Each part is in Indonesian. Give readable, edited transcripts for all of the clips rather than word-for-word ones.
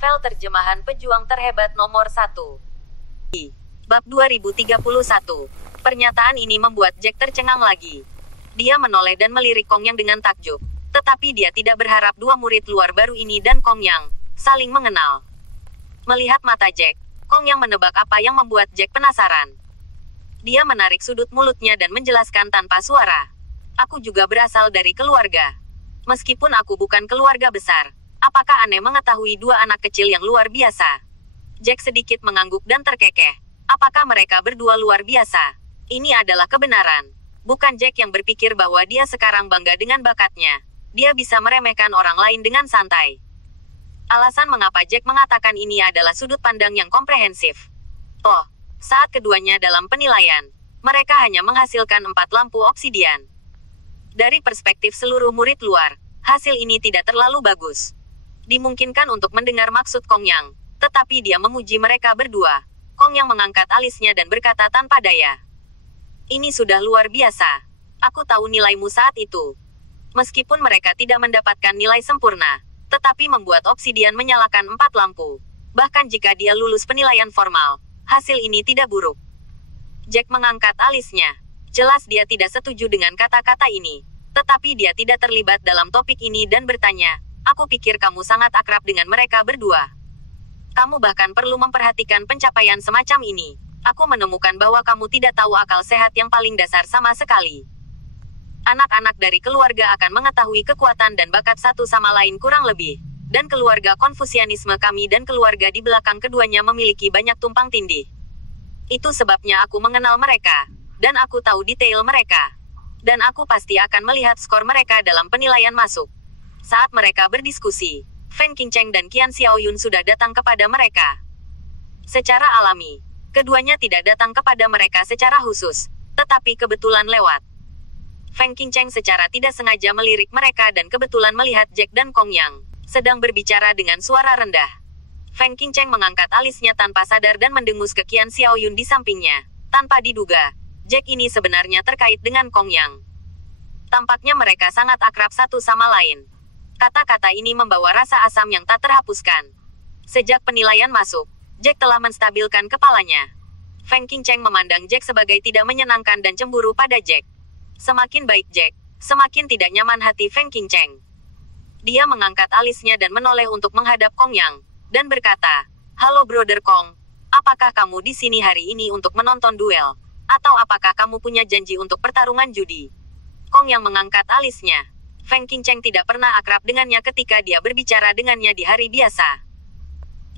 Novel terjemahan pejuang terhebat nomor 1. Bab 2031. Pernyataan ini membuat Jack tercengang lagi. Dia menoleh dan melirik Kong Yang dengan takjub. Tetapi dia tidak berharap dua murid luar baru ini dan Kong Yang saling mengenal. Melihat mata Jack, Kong Yang menebak apa yang membuat Jack penasaran. Dia menarik sudut mulutnya dan menjelaskan tanpa suara. Aku juga berasal dari keluarga. Meskipun aku bukan keluarga besar, apakah aneh mengetahui dua anak kecil yang luar biasa? Jack sedikit mengangguk dan terkekeh. Apakah mereka berdua luar biasa? Ini adalah kebenaran. Bukan Jack yang berpikir bahwa dia sekarang bangga dengan bakatnya. Dia bisa meremehkan orang lain dengan santai. Alasan mengapa Jack mengatakan ini adalah sudut pandang yang komprehensif. Oh, saat keduanya dalam penilaian, mereka hanya menghasilkan 4 lampu obsidian. Dari perspektif seluruh murid luar, hasil ini tidak terlalu bagus. Dimungkinkan untuk mendengar maksud Kong Yang, tetapi dia memuji mereka berdua. Kong Yang mengangkat alisnya dan berkata tanpa daya. Ini sudah luar biasa. Aku tahu nilaimu saat itu. Meskipun mereka tidak mendapatkan nilai sempurna, tetapi membuat obsidian menyalakan 4 lampu. Bahkan jika dia lulus penilaian formal, hasil ini tidak buruk. Jack mengangkat alisnya. Jelas dia tidak setuju dengan kata-kata ini. Tetapi dia tidak terlibat dalam topik ini dan bertanya, aku pikir kamu sangat akrab dengan mereka berdua. Kamu bahkan perlu memperhatikan pencapaian semacam ini. Aku menemukan bahwa kamu tidak tahu akal sehat yang paling dasar sama sekali. Anak-anak dari keluarga akan mengetahui kekuatan dan bakat satu sama lain kurang lebih. Dan keluarga Konfusianisme kami dan keluarga di belakang keduanya memiliki banyak tumpang tindih. Itu sebabnya aku mengenal mereka. Dan aku tahu detail mereka. Dan aku pasti akan melihat skor mereka dalam penilaian masuk. Saat mereka berdiskusi, Feng Qingcheng dan Qian Xiaoyun sudah datang kepada mereka. Secara alami, keduanya tidak datang kepada mereka secara khusus, tetapi kebetulan lewat. Feng Qingcheng secara tidak sengaja melirik mereka dan kebetulan melihat Jack dan Kong Yang sedang berbicara dengan suara rendah. Feng Qingcheng mengangkat alisnya tanpa sadar dan mendengus ke Qian Xiaoyun di sampingnya. Tanpa diduga, Jack ini sebenarnya terkait dengan Kong Yang. Tampaknya mereka sangat akrab satu sama lain. Kata-kata ini membawa rasa asam yang tak terhapuskan. Sejak penilaian masuk, Jack telah menstabilkan kepalanya. Feng Qingcheng memandang Jack sebagai tidak menyenangkan dan cemburu pada Jack. Semakin baik Jack, semakin tidak nyaman hati Feng Qingcheng. Dia mengangkat alisnya dan menoleh untuk menghadap Kong Yang, dan berkata, "Halo Brother Kong, apakah kamu di sini hari ini untuk menonton duel? Atau apakah kamu punya janji untuk pertarungan judi?" Kong Yang mengangkat alisnya. Feng Qingcheng tidak pernah akrab dengannya ketika dia berbicara dengannya di hari biasa.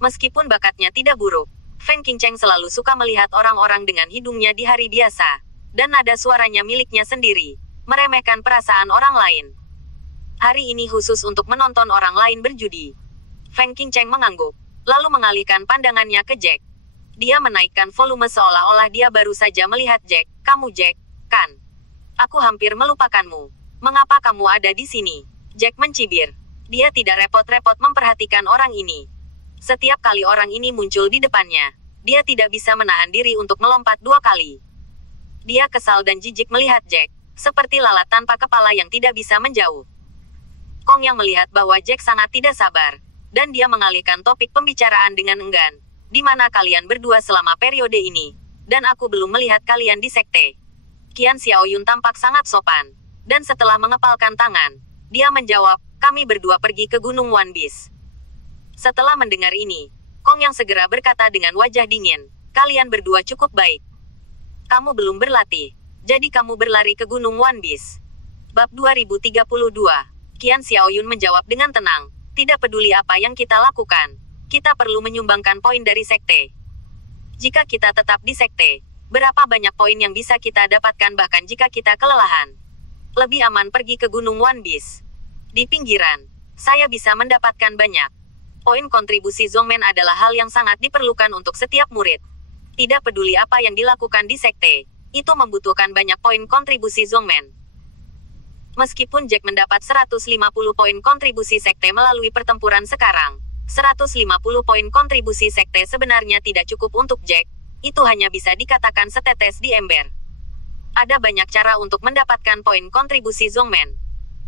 Meskipun bakatnya tidak buruk, Feng Qingcheng selalu suka melihat orang-orang dengan hidungnya di hari biasa. Dan nada suaranya miliknya sendiri, meremehkan perasaan orang lain. Hari ini khusus untuk menonton orang lain berjudi. Feng Qingcheng mengangguk, lalu mengalihkan pandangannya ke Jack. Dia menaikkan volume seolah-olah dia baru saja melihat Jack. "Kamu Jack, kan? Aku hampir melupakanmu. Mengapa kamu ada di sini?" Jack mencibir. Dia tidak repot-repot memperhatikan orang ini. Setiap kali orang ini muncul di depannya, dia tidak bisa menahan diri untuk melompat 2 kali. Dia kesal dan jijik melihat Jack, seperti lalat tanpa kepala yang tidak bisa menjauh. Kong Yang melihat bahwa Jack sangat tidak sabar, dan dia mengalihkan topik pembicaraan dengan enggan. "Di mana kalian berdua selama periode ini? Dan aku belum melihat kalian di sekte." Qian Xiaoyun tampak sangat sopan, dan setelah mengepalkan tangan, dia menjawab, "Kami berdua pergi ke Gunung Wanbis." Setelah mendengar ini, Kong Yang segera berkata dengan wajah dingin, "Kalian berdua cukup baik. Kamu belum berlatih, jadi kamu berlari ke Gunung Wanbis." Bab 2032. Qian Xiaoyun menjawab dengan tenang, "Tidak peduli apa yang kita lakukan, kita perlu menyumbangkan poin dari sekte. Jika kita tetap di sekte, berapa banyak poin yang bisa kita dapatkan bahkan jika kita kelelahan? Lebih aman pergi ke Gunung Wanbis. Di pinggiran, saya bisa mendapatkan banyak. Poin kontribusi Zongmen adalah hal yang sangat diperlukan untuk setiap murid. Tidak peduli apa yang dilakukan di sekte, itu membutuhkan banyak poin kontribusi Zongmen." Meskipun Jack mendapat 150 poin kontribusi sekte melalui pertempuran sekarang, 150 poin kontribusi sekte sebenarnya tidak cukup untuk Jack. Itu hanya bisa dikatakan setetes di ember. Ada banyak cara untuk mendapatkan poin kontribusi Zongmen.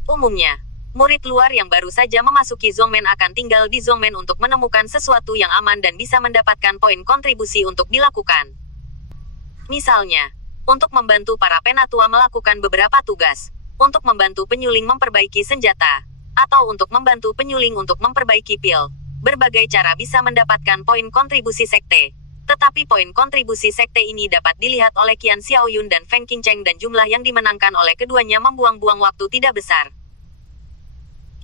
Umumnya, Murid luar yang baru saja memasuki Zhongmen akan tinggal di Zhongmen untuk menemukan sesuatu yang aman dan bisa mendapatkan poin kontribusi untuk dilakukan. Misalnya, untuk membantu para penatua melakukan beberapa tugas, untuk membantu penyuling memperbaiki senjata, atau untuk membantu penyuling untuk memperbaiki pil. Berbagai cara bisa mendapatkan poin kontribusi sekte. Tetapi poin kontribusi sekte ini dapat dilihat oleh Qian Xiaoyun dan Feng Qingcheng dan jumlah yang dimenangkan oleh keduanya membuang-buang waktu tidak besar.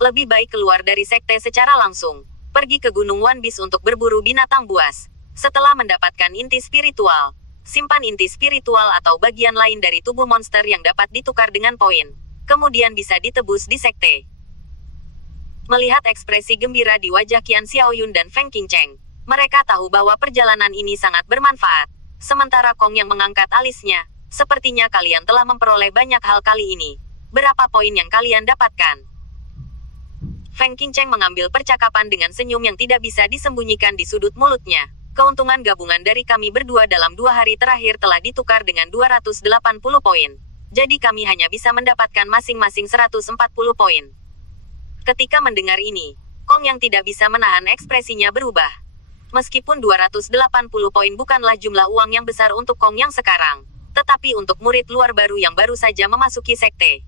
Lebih baik keluar dari sekte secara langsung. Pergi ke Gunung Wanbis untuk berburu binatang buas. Setelah mendapatkan inti spiritual, simpan inti spiritual atau bagian lain dari tubuh monster yang dapat ditukar dengan poin. Kemudian bisa ditebus di sekte. Melihat ekspresi gembira di wajah Qian Xiaoyun dan Feng Qingcheng, mereka tahu bahwa perjalanan ini sangat bermanfaat. Sementara Kong yang mengangkat alisnya, sepertinya kalian telah memperoleh banyak hal kali ini. Berapa poin yang kalian dapatkan? Feng Qingcheng mengambil percakapan dengan senyum yang tidak bisa disembunyikan di sudut mulutnya. Keuntungan gabungan dari kami berdua dalam 2 hari terakhir telah ditukar dengan 280 poin. Jadi kami hanya bisa mendapatkan masing-masing 140 poin. Ketika mendengar ini, Kong yang tidak bisa menahan ekspresinya berubah. Meskipun 280 poin bukanlah jumlah uang yang besar untuk Kong yang sekarang, tetapi untuk murid luar baru yang baru saja memasuki sekte,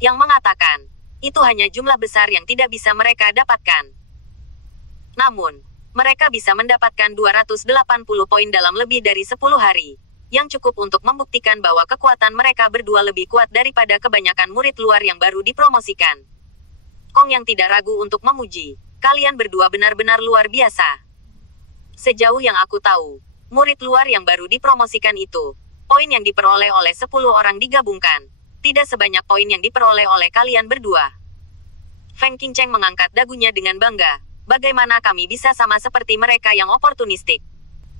yang mengatakan, itu hanya jumlah besar yang tidak bisa mereka dapatkan. Namun, mereka bisa mendapatkan 280 poin dalam lebih dari 10 hari, yang cukup untuk membuktikan bahwa kekuatan mereka berdua lebih kuat daripada kebanyakan murid luar yang baru dipromosikan. Kong yang tidak ragu untuk memuji, kalian berdua benar-benar luar biasa. Sejauh yang aku tahu, murid luar yang baru dipromosikan itu, poin yang diperoleh oleh 10 orang digabungkan, tidak sebanyak poin yang diperoleh oleh kalian berdua. Feng Qingcheng mengangkat dagunya dengan bangga. Bagaimana kami bisa sama seperti mereka yang oportunistik?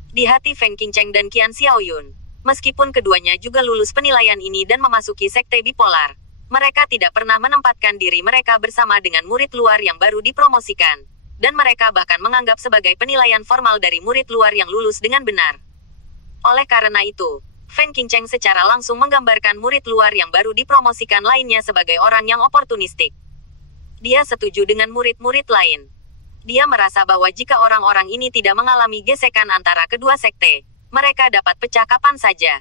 Di hati Feng Qingcheng dan Qian Xiaoyun, meskipun keduanya juga lulus penilaian ini dan memasuki sekte bipolar, mereka tidak pernah menempatkan diri mereka bersama dengan murid luar yang baru dipromosikan, dan mereka bahkan menganggap sebagai penilaian formal dari murid luar yang lulus dengan benar. Oleh karena itu, Feng Qingcheng secara langsung menggambarkan murid luar yang baru dipromosikan lainnya sebagai orang yang oportunistik. Dia setuju dengan murid-murid lain. Dia merasa bahwa jika orang-orang ini tidak mengalami gesekan antara kedua sekte, mereka dapat pecah kapan saja.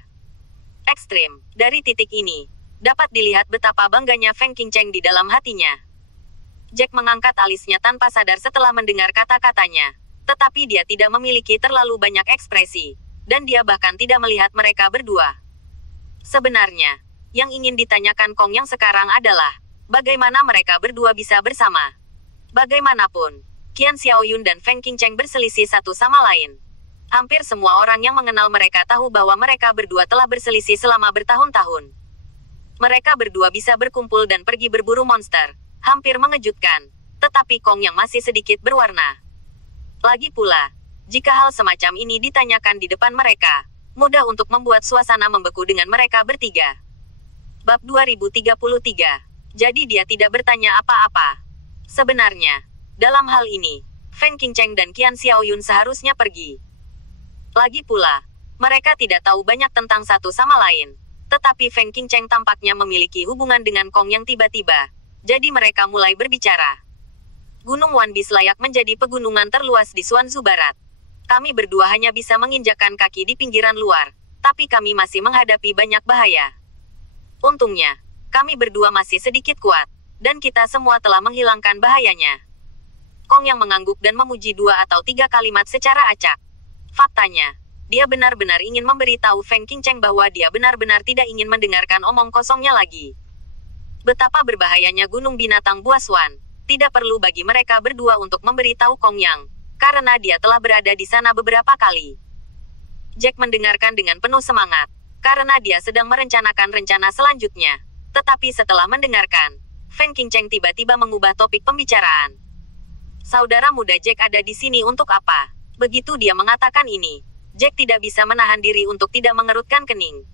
Ekstrim. Dari titik ini, dapat dilihat betapa bangganya Feng Qingcheng di dalam hatinya. Jack mengangkat alisnya tanpa sadar setelah mendengar kata-katanya. Tetapi dia tidak memiliki terlalu banyak ekspresi. Dan dia bahkan tidak melihat mereka berdua. Sebenarnya, yang ingin ditanyakan Kong yang sekarang adalah, bagaimana mereka berdua bisa bersama? Bagaimanapun, Qian Xiaoyun dan Feng Qingcheng berselisih satu sama lain. Hampir semua orang yang mengenal mereka tahu bahwa mereka berdua telah berselisih selama bertahun-tahun. Mereka berdua bisa berkumpul dan pergi berburu monster. Hampir mengejutkan. Tetapi Kong yang masih sedikit berwarna. Lagi pula, jika hal semacam ini ditanyakan di depan mereka, mudah untuk membuat suasana membeku dengan mereka bertiga. Bab 2033. Jadi dia tidak bertanya apa-apa. Sebenarnya, dalam hal ini, Feng Qingcheng dan Qian Xiaoyun seharusnya pergi. Lagi pula, mereka tidak tahu banyak tentang satu sama lain. Tetapi Feng Qingcheng tampaknya memiliki hubungan dengan Kong yang tiba-tiba. Jadi mereka mulai berbicara. Gunung Wanbis layak menjadi pegunungan terluas di Suanzu Barat. Kami berdua hanya bisa menginjakkan kaki di pinggiran luar, tapi kami masih menghadapi banyak bahaya. Untungnya, kami berdua masih sedikit kuat, dan kita semua telah menghilangkan bahayanya. Kong yang mengangguk dan memuji 2 atau 3 kalimat secara acak. Faktanya, dia benar-benar ingin memberitahu Feng Qingcheng bahwa dia benar-benar tidak ingin mendengarkan omong kosongnya lagi. Betapa berbahayanya Gunung Binatang Buaswan, tidak perlu bagi mereka berdua untuk memberitahu Kong Yang, karena dia telah berada di sana beberapa kali. Jack mendengarkan dengan penuh semangat, karena dia sedang merencanakan rencana selanjutnya. Tetapi setelah mendengarkan, Feng Qingcheng tiba-tiba mengubah topik pembicaraan. Saudara muda Jack ada di sini untuk apa? Begitu dia mengatakan ini, Jack tidak bisa menahan diri untuk tidak mengerutkan kening.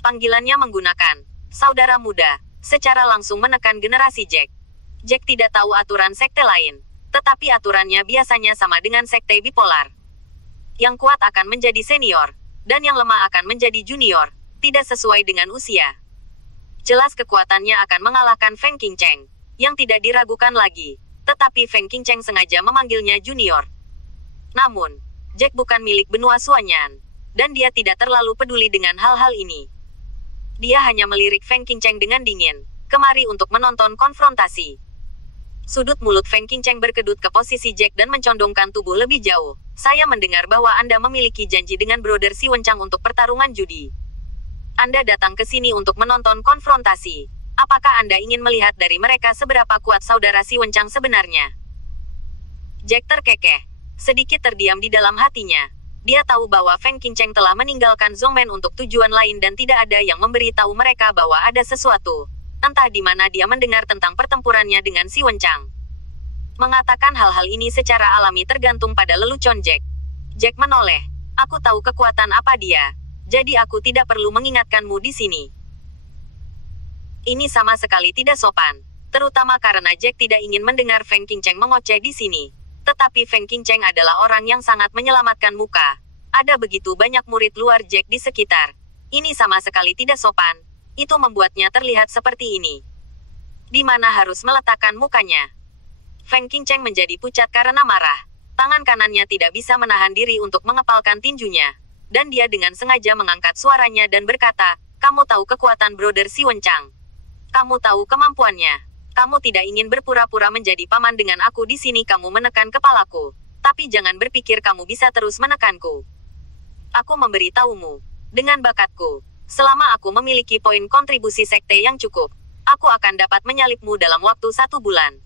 Panggilannya menggunakan saudara muda, secara langsung menekan generasi Jack. Jack tidak tahu aturan sekte lain. Tetapi aturannya biasanya sama dengan sekte bipolar. Yang kuat akan menjadi senior, dan yang lemah akan menjadi junior, tidak sesuai dengan usia. Jelas kekuatannya akan mengalahkan Feng Qingcheng. yang tidak diragukan lagi. Tetapi Feng Qingcheng sengaja memanggilnya junior. Namun, Jack bukan milik benua Suanyan, dan dia tidak terlalu peduli dengan hal-hal ini. Dia hanya melirik Feng Qingcheng dengan dingin, kemari untuk menonton konfrontasi. Sudut mulut Feng Qingcheng berkedut ke posisi Jack dan mencondongkan tubuh lebih jauh. Saya mendengar bahwa Anda memiliki janji dengan Brother Si Wencang untuk pertarungan judi. Anda datang ke sini untuk menonton konfrontasi. Apakah Anda ingin melihat dari mereka seberapa kuat saudara Si Wencang sebenarnya? Jack terkekeh, sedikit terdiam di dalam hatinya. Dia tahu bahwa Feng Qingcheng telah meninggalkan Zhongmen untuk tujuan lain dan tidak ada yang memberitahu mereka bahwa ada sesuatu. Entah di mana dia mendengar tentang pertempurannya dengan Si Wencang. Mengatakan hal-hal ini secara alami tergantung pada lelucon Jack. Jack menoleh. Aku tahu kekuatan apa dia. Jadi aku tidak perlu mengingatkanmu di sini. Ini sama sekali tidak sopan. Terutama karena Jack tidak ingin mendengar Feng Qingcheng mengoceh di sini. Tetapi Feng Qingcheng adalah orang yang sangat menyelamatkan muka. Ada begitu banyak murid luar Jack di sekitar. Ini sama sekali tidak sopan. Itu membuatnya terlihat seperti ini. Di mana harus meletakkan mukanya? Feng Qingcheng menjadi pucat karena marah. Tangan kanannya tidak bisa menahan diri untuk mengepalkan tinjunya. Dan dia dengan sengaja mengangkat suaranya dan berkata, "Kamu tahu kekuatan Brother Si Wencang. Kamu tahu kemampuannya. Kamu tidak ingin berpura-pura menjadi paman dengan aku di sini. Kamu menekan kepalaku. Tapi jangan berpikir kamu bisa terus menekanku. Aku memberitahumu. Dengan bakatku, selama aku memiliki poin kontribusi sekte yang cukup, aku akan dapat menyalipmu dalam waktu 1 bulan.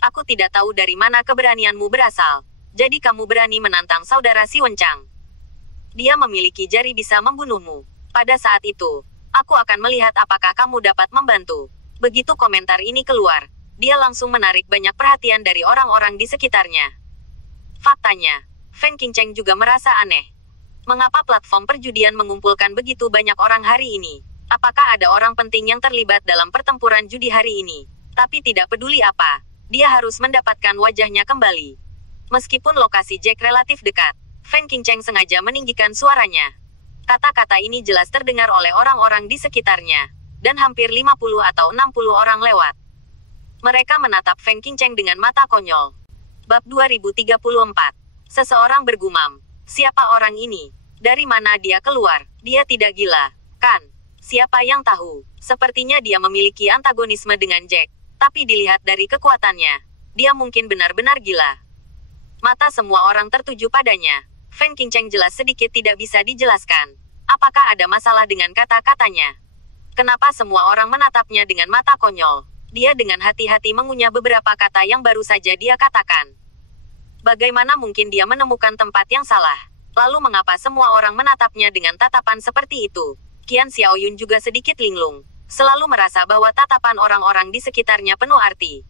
Aku tidak tahu dari mana keberanianmu berasal. Jadi kamu berani menantang saudara Si Wencang. Dia memiliki jari bisa membunuhmu. Pada saat itu, aku akan melihat apakah kamu dapat membantu." Begitu komentar ini keluar, dia langsung menarik banyak perhatian dari orang-orang di sekitarnya. Faktanya, Feng Qingcheng juga merasa aneh. Mengapa platform perjudian mengumpulkan begitu banyak orang hari ini? Apakah ada orang penting yang terlibat dalam pertempuran judi hari ini? Tapi tidak peduli apa, dia harus mendapatkan wajahnya kembali. Meskipun lokasi Jack relatif dekat, Feng Qingcheng sengaja meninggikan suaranya. Kata-kata ini jelas terdengar oleh orang-orang di sekitarnya, dan hampir 50 atau 60 orang lewat. Mereka menatap Feng Qingcheng dengan mata konyol. Bab 2034. Seseorang bergumam, "Siapa orang ini? Dari mana dia keluar? Dia tidak gila, kan? Siapa yang tahu? Sepertinya dia memiliki antagonisme dengan Jack. Tapi dilihat dari kekuatannya, dia mungkin benar-benar gila." Mata semua orang tertuju padanya. Feng Qingcheng jelas sedikit tidak bisa dijelaskan. Apakah ada masalah dengan kata-katanya? Kenapa semua orang menatapnya dengan mata konyol? Dia dengan hati-hati mengunyah beberapa kata yang baru saja dia katakan. Bagaimana mungkin dia menemukan tempat yang salah? Lalu mengapa semua orang menatapnya dengan tatapan seperti itu? Qian Xiaoyun juga sedikit linglung. Selalu merasa bahwa tatapan orang-orang di sekitarnya penuh arti.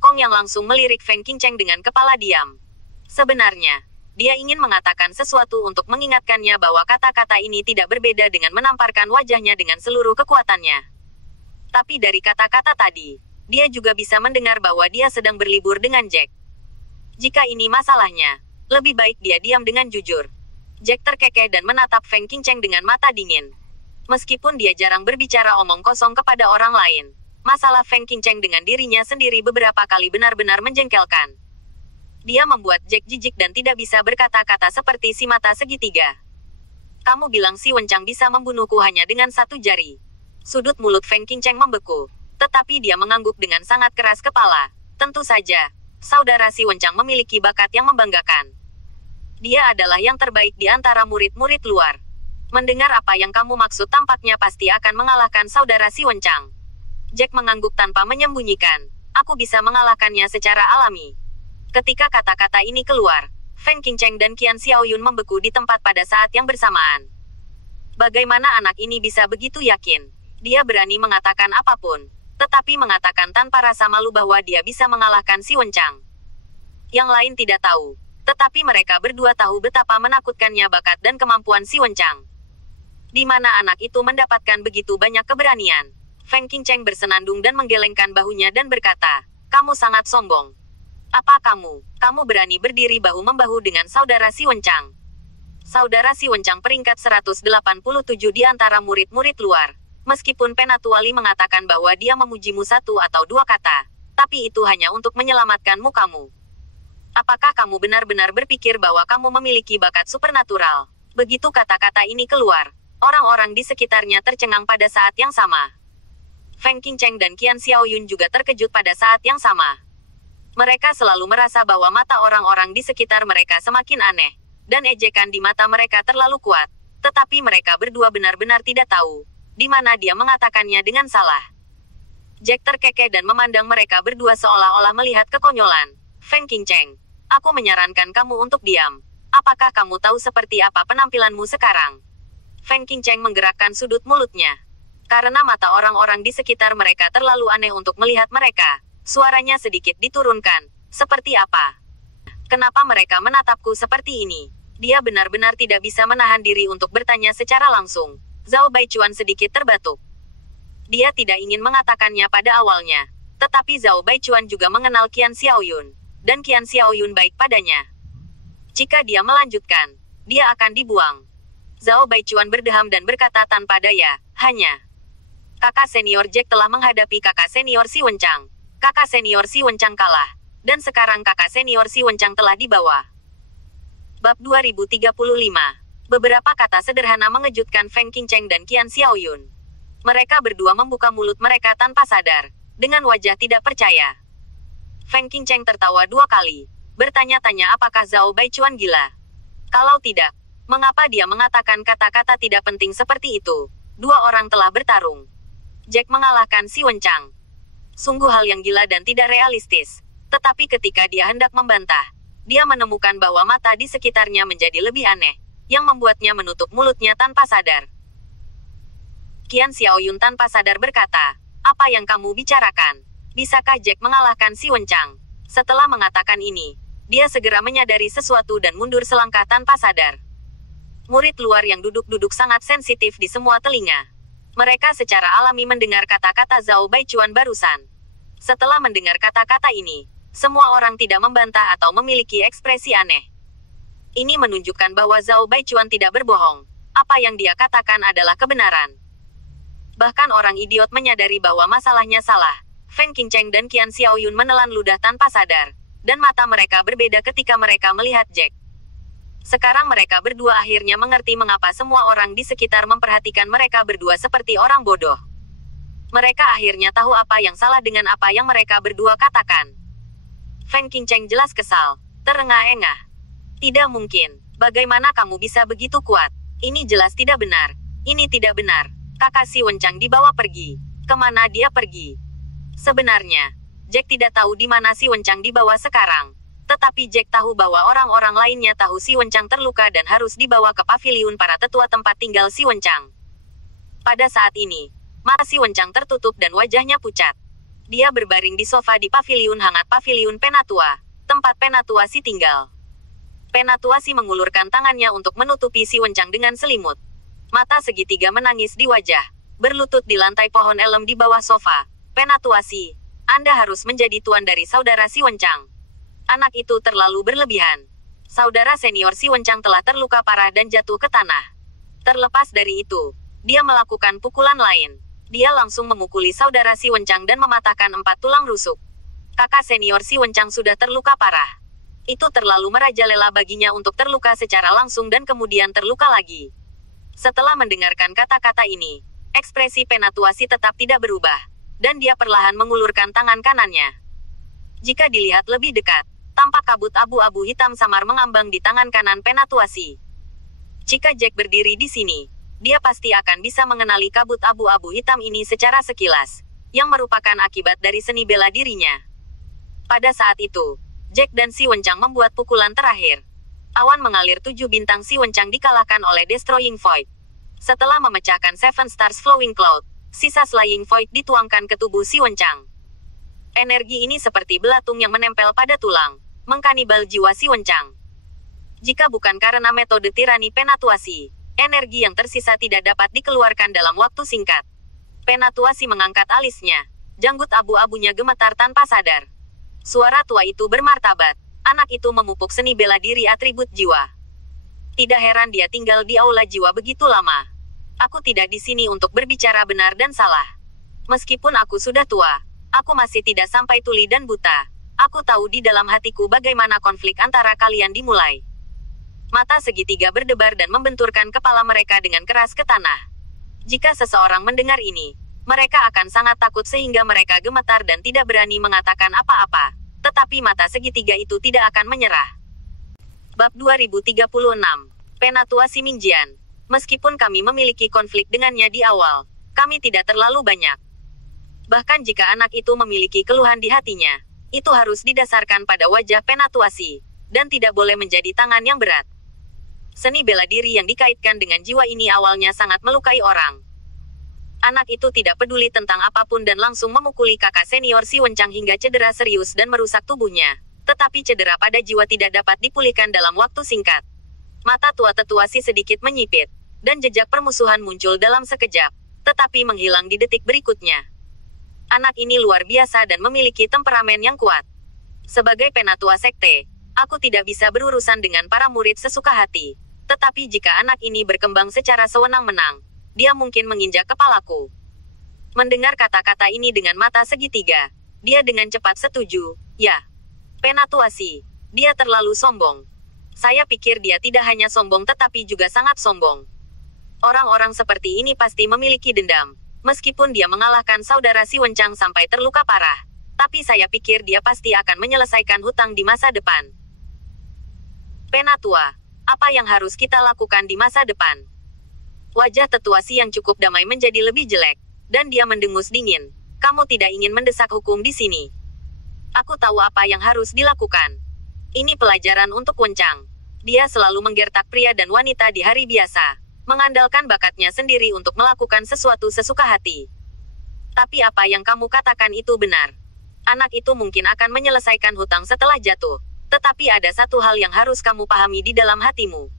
Kong yang langsung melirik Feng Qingcheng dengan kepala diam. Sebenarnya, dia ingin mengatakan sesuatu untuk mengingatkannya bahwa kata-kata ini tidak berbeda dengan menamparkan wajahnya dengan seluruh kekuatannya. Tapi dari kata-kata tadi, dia juga bisa mendengar bahwa dia sedang berlibur dengan Jack. Jika ini masalahnya, lebih baik dia diam dengan jujur. Jack terkekeh dan menatap Feng Qingcheng dengan mata dingin. Meskipun dia jarang berbicara omong kosong kepada orang lain, masalah Feng Qingcheng dengan dirinya sendiri beberapa kali benar-benar menjengkelkan. Dia membuat Jack jijik dan tidak bisa berkata-kata seperti si mata segitiga. "Kamu bilang Si Wencang bisa membunuhku hanya dengan 1 jari." Sudut mulut Feng Qingcheng membeku, tetapi dia mengangguk dengan sangat keras kepala. Tentu saja, saudara Si Wencang memiliki bakat yang membanggakan. Dia adalah yang terbaik di antara murid-murid luar. Mendengar apa yang kamu maksud tampaknya pasti akan mengalahkan saudara Si Wencang. Jack mengangguk tanpa menyembunyikan. Aku bisa mengalahkannya secara alami. Ketika kata-kata ini keluar, Feng Qingcheng dan Qian Xiaoyun membeku di tempat pada saat yang bersamaan. Bagaimana anak ini bisa begitu yakin? Dia berani mengatakan apapun, tetapi mengatakan tanpa rasa malu bahwa dia bisa mengalahkan Si Wencang. Yang lain tidak tahu, tetapi mereka berdua tahu betapa menakutkannya bakat dan kemampuan Si Wencang. Di mana anak itu mendapatkan begitu banyak keberanian? Feng Qingcheng bersenandung dan menggelengkan bahunya dan berkata, "Kamu sangat sombong. Apa kamu berani berdiri bahu-membahu dengan saudara Si Wencang?" Saudara Si Wencang peringkat 187 di antara murid-murid luar, Meskipun Penatuali mengatakan bahwa dia memujimu satu atau dua kata, tapi itu hanya untuk menyelamatkan mukamu. Apakah kamu benar-benar berpikir bahwa kamu memiliki bakat supernatural? Begitu kata-kata ini keluar, orang-orang di sekitarnya tercengang pada saat yang sama. Feng Qingcheng dan Qian Xiaoyun juga terkejut pada saat yang sama. Mereka selalu merasa bahwa mata orang-orang di sekitar mereka semakin aneh, dan ejekan di mata mereka terlalu kuat. Tetapi mereka berdua benar-benar tidak tahu di mana dia mengatakannya dengan salah. Jack terkekeh dan memandang mereka berdua seolah-olah melihat kekonyolan. Feng Qingcheng, aku menyarankan kamu untuk diam. Apakah kamu tahu seperti apa penampilanmu sekarang? Feng Qingcheng menggerakkan sudut mulutnya. Karena mata orang-orang di sekitar mereka terlalu aneh untuk melihat mereka, suaranya sedikit diturunkan. Seperti apa? Kenapa mereka menatapku seperti ini? Dia benar-benar tidak bisa menahan diri untuk bertanya secara langsung. Zhao Baichuan sedikit terbatuk. Dia tidak ingin mengatakannya pada awalnya. Tetapi Zhao Baichuan juga mengenal Qian Xiaoyun. Dan Qian Xiaoyun baik padanya. Jika dia melanjutkan, dia akan dibuang. Zhao Baichuan berdeham dan berkata tanpa daya, hanya. Kakak senior Jack telah menghadapi kakak senior Si Wencang. Kakak senior Si Wencang kalah. Dan sekarang kakak senior Si Wencang telah dibawa. Bab 2035. Beberapa kata sederhana mengejutkan Feng Qingcheng dan Qian Xiaoyun. Mereka berdua membuka mulut mereka tanpa sadar, dengan wajah tidak percaya. Feng Qingcheng tertawa dua kali, bertanya-tanya apakah Zhao Baichuan gila. Kalau tidak, mengapa dia mengatakan kata-kata tidak penting seperti itu? Dua orang telah bertarung. Jack mengalahkan Si Wencang. Sungguh hal yang gila dan tidak realistis. Tetapi ketika dia hendak membantah, dia menemukan bahwa mata di sekitarnya menjadi lebih aneh, yang membuatnya menutup mulutnya tanpa sadar. Qian Xiaoyun tanpa sadar berkata, apa yang kamu bicarakan? Bisakah Jack mengalahkan Si Wencang? Setelah mengatakan ini, dia segera menyadari sesuatu dan mundur selangkah tanpa sadar. Murid luar yang duduk-duduk sangat sensitif di semua telinga. Mereka secara alami mendengar kata-kata Zhao Baichuan barusan. Setelah mendengar kata-kata ini, semua orang tidak membantah atau memiliki ekspresi aneh. Ini menunjukkan bahwa Zhao Baichuan tidak berbohong. Apa yang dia katakan adalah kebenaran. Bahkan orang idiot menyadari bahwa masalahnya salah. Feng Qingcheng dan Qian Xiaoyun menelan ludah tanpa sadar. Dan mata mereka berbeda ketika mereka melihat Jack. Sekarang mereka berdua akhirnya mengerti mengapa semua orang di sekitar memperhatikan mereka berdua seperti orang bodoh. Mereka akhirnya tahu apa yang salah dengan apa yang mereka berdua katakan. Feng Qingcheng jelas kesal, terengah-engah. Tidak mungkin. Bagaimana kamu bisa begitu kuat? Ini jelas tidak benar. Ini tidak benar. Kakak Si Wencang dibawa pergi. Kemana dia pergi? Sebenarnya, Jack tidak tahu di mana Si Wencang dibawa sekarang. Tetapi Jack tahu bahwa orang-orang lainnya tahu Si Wencang terluka dan harus dibawa ke paviliun para tetua tempat tinggal Si Wencang. Pada saat ini, mata Si Wencang tertutup dan wajahnya pucat. Dia berbaring di sofa di paviliun hangat paviliun Penatua, tempat Penatuasi tinggal. Penatuasi mengulurkan tangannya untuk menutupi Si Wencang dengan selimut. Mata segitiga menangis di wajah, berlutut di lantai pohon elem di bawah sofa. Penatuasi, Anda harus menjadi tuan dari saudara Si Wencang. Anak itu terlalu berlebihan. Saudara senior Si Wencang telah terluka parah dan jatuh ke tanah. Terlepas dari itu, dia melakukan pukulan lain. Dia langsung memukuli saudara Si Wencang dan mematahkan 4 tulang rusuk. Kakak senior Si Wencang sudah terluka parah. Itu terlalu merajalela baginya untuk terluka secara langsung dan kemudian terluka lagi. Setelah mendengarkan kata-kata ini, ekspresi Penatuasi tetap tidak berubah, dan dia perlahan mengulurkan tangan kanannya. Jika dilihat lebih dekat, tampak kabut abu-abu hitam samar mengambang di tangan kanan Penatuasi. Jika Jack berdiri di sini, dia pasti akan bisa mengenali kabut abu-abu hitam ini secara sekilas, yang merupakan akibat dari seni bela dirinya. Pada saat itu, Jack dan Si Wencang membuat pukulan terakhir. Awan mengalir 7 bintang Si Wencang dikalahkan oleh Destroying Void. Setelah memecahkan 7 Stars Flowing Cloud, sisa Slaying Void dituangkan ke tubuh Si Wencang. Energi ini seperti belatung yang menempel pada tulang, mengkanibal jiwa Si Wencang. Jika bukan karena metode tirani Penatuasi, energi yang tersisa tidak dapat dikeluarkan dalam waktu singkat. Penatuasi mengangkat alisnya, janggut abu-abunya gemetar tanpa sadar. Suara tua itu bermartabat. Anak itu memupuk seni bela diri atribut jiwa. Tidak heran dia tinggal di aula jiwa begitu lama. Aku tidak di sini untuk berbicara benar dan salah. Meskipun aku sudah tua, aku masih tidak sampai tuli dan buta. Aku tahu di dalam hatiku bagaimana konflik antara kalian dimulai. Mata segitiga berdebar dan membenturkan kepala mereka dengan keras ke tanah. Jika seseorang mendengar ini, mereka akan sangat takut sehingga mereka gemetar dan tidak berani mengatakan apa-apa. Tetapi mata segitiga itu tidak akan menyerah. Bab 2036. Penatua Si Mingjian. Meskipun kami memiliki konflik dengannya di awal, kami tidak terlalu banyak. Bahkan jika anak itu memiliki keluhan di hatinya, itu harus didasarkan pada wajah Penatua Si, dan tidak boleh menjadi tangan yang berat. Seni bela diri yang dikaitkan dengan jiwa ini awalnya sangat melukai orang. Anak itu tidak peduli tentang apapun dan langsung memukuli kakak senior Si Wencang hingga cedera serius dan merusak tubuhnya. Tetapi cedera pada jiwa tidak dapat dipulihkan dalam waktu singkat. Mata tua tetua Si sedikit menyipit, dan jejak permusuhan muncul dalam sekejap, tetapi menghilang di detik berikutnya. Anak ini luar biasa dan memiliki temperamen yang kuat. Sebagai penatua sekte, aku tidak bisa berurusan dengan para murid sesuka hati. Tetapi jika anak ini berkembang secara sewenang-wenang, dia mungkin menginjak kepalaku. Mendengar kata-kata ini dengan mata segitiga, dia dengan cepat setuju, ya. Penatua Si, dia terlalu sombong. Saya pikir dia tidak hanya sombong tetapi juga sangat sombong. Orang-orang seperti ini pasti memiliki dendam. Meskipun dia mengalahkan saudara Si Wencang sampai terluka parah, tapi saya pikir dia pasti akan menyelesaikan hutang di masa depan. Penatua, apa yang harus kita lakukan di masa depan? Wajah tetua Si yang cukup damai menjadi lebih jelek, dan dia mendengus dingin. Kamu tidak ingin mendesak hukum di sini. Aku tahu apa yang harus dilakukan. Ini pelajaran untuk Wencang. Dia selalu menggertak pria dan wanita di hari biasa, mengandalkan bakatnya sendiri untuk melakukan sesuatu sesuka hati. Tapi apa yang kamu katakan itu benar. Anak itu mungkin akan menyelesaikan hutang setelah jatuh. Tetapi ada satu hal yang harus kamu pahami di dalam hatimu.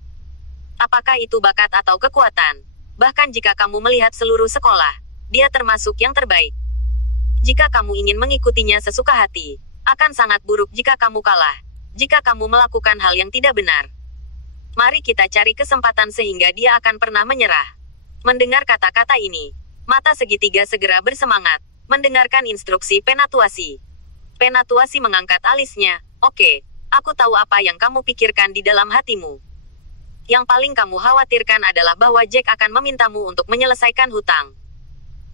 Apakah itu bakat atau kekuatan? Bahkan jika kamu melihat seluruh sekolah, dia termasuk yang terbaik. Jika kamu ingin mengikutinya sesuka hati, akan sangat buruk jika kamu kalah. Jika kamu melakukan hal yang tidak benar. Mari kita cari kesempatan sehingga dia akan pernah menyerah. Mendengar kata-kata ini, mata segitiga segera bersemangat, mendengarkan instruksi Penatua Si. Penatua Si mengangkat alisnya, oke, aku tahu apa yang kamu pikirkan di dalam hatimu. Yang paling kamu khawatirkan adalah bahwa Jack akan memintamu untuk menyelesaikan hutang.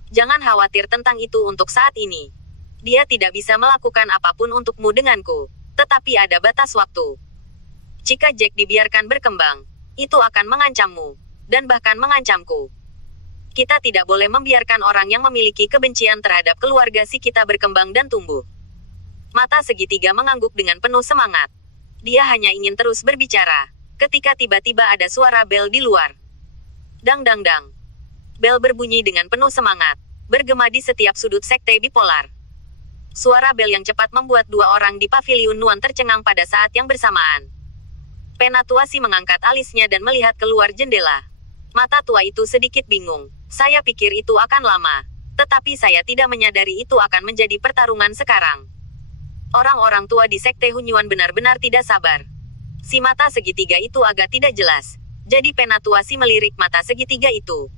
Jangan khawatir tentang itu untuk saat ini. Dia tidak bisa melakukan apapun untukmu denganku, tetapi ada batas waktu. Jika Jack dibiarkan berkembang, itu akan mengancammu, dan bahkan mengancamku. Kita tidak boleh membiarkan orang yang memiliki kebencian terhadap keluarga Si kita berkembang dan tumbuh. Mata segitiga mengangguk dengan penuh semangat. Dia hanya ingin terus berbicara, ketika tiba-tiba ada suara bel di luar. Dang dang dang. Bel berbunyi dengan penuh semangat, bergema di setiap sudut sekte bipolar. Suara bel yang cepat membuat dua orang di paviliun Nuan tercengang pada saat yang bersamaan. Penatua Si mengangkat alisnya dan melihat keluar jendela. Mata tua itu sedikit bingung. Saya pikir itu akan lama. Tetapi saya tidak menyadari itu akan menjadi pertarungan sekarang. Orang-orang tua di sekte Hunyuan benar-benar tidak sabar. Si mata segitiga itu agak tidak jelas. Jadi Penatua Si melirik mata segitiga itu.